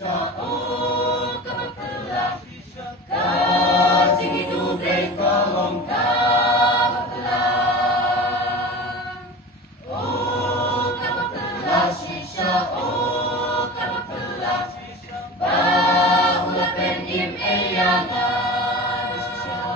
Siya kapagpala, kasing inublay kalong kapagpala. O kapagpala, siya kapagpala, bahulapen imayangan siya.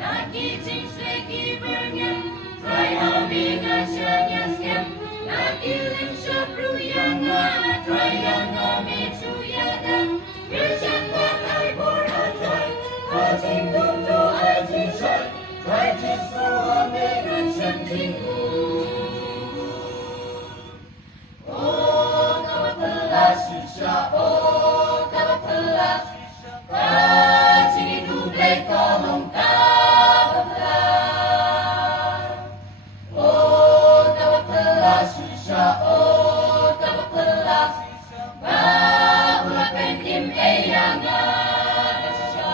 Lagi cinclegi bernyan, try hamigan siya nyaskem, nagiling siya pruyangan, try yang mecuyadan, bersyan bakal boratai, hajing tuntu aji shay, try jisu hamigan syantingku. Oh kapagpala siya, oh kapagpala, kajing inublay kalong kapagpala. Oh kapagpala siya, oh kapagpala, bahulapen imayangan siya.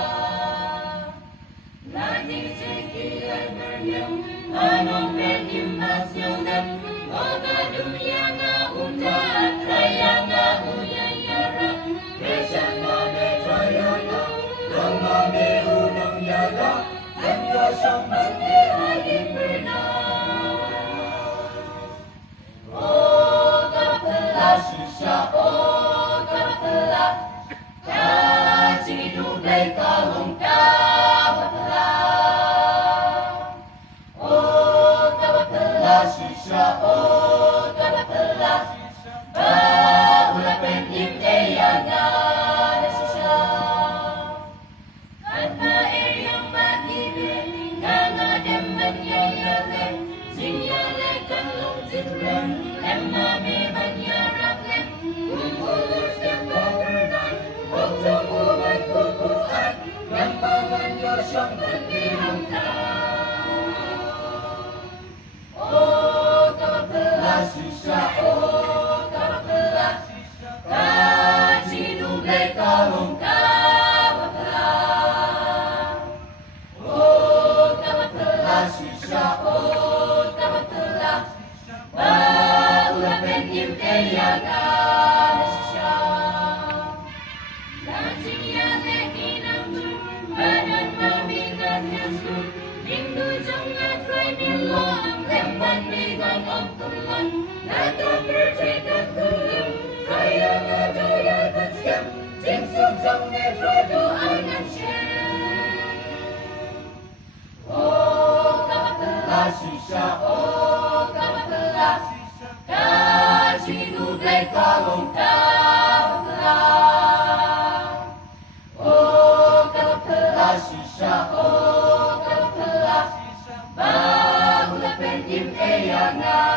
Laging sekian bernyam, anong benimbasyonan, mga dunya nga undat, raya nga uyayara, besya nga metraya nga, lang mami unang yaga, hanya siyang magdihagin bernal. Oh kapagpala siya, oh kapagpala, kajing inublay kalong kapagpala. Oh kapagpala siya, oh kapagpala, bahulapen imayangan siya. At maayong magiging, nangadam manyayalem, sinyalay kanlong zitren, lemami manyaraklen, kumulur sa pabernan, huwag tumuman kukuan, yampaman nyo siyang pagpihangkan. Oh kapagpala siya, oh kapagpala, kajing inublay kalong kapagpala. Oh kapagpala siya, oh kapagpala, bahulapen imayangan siya. Laging yalek inamdun, badan mamigat yasun, lingdu jangan try nilang, lempan migang ogtulan, natapertikat tulim, kaya nga doyay batskem, jingsog jang metro doangan siya. Oh kapagpala siya, oh kapagpala, kajing inublay kalong kapagpala. Oh kapagpala siya, oh kapagpala, bahulapen imayangan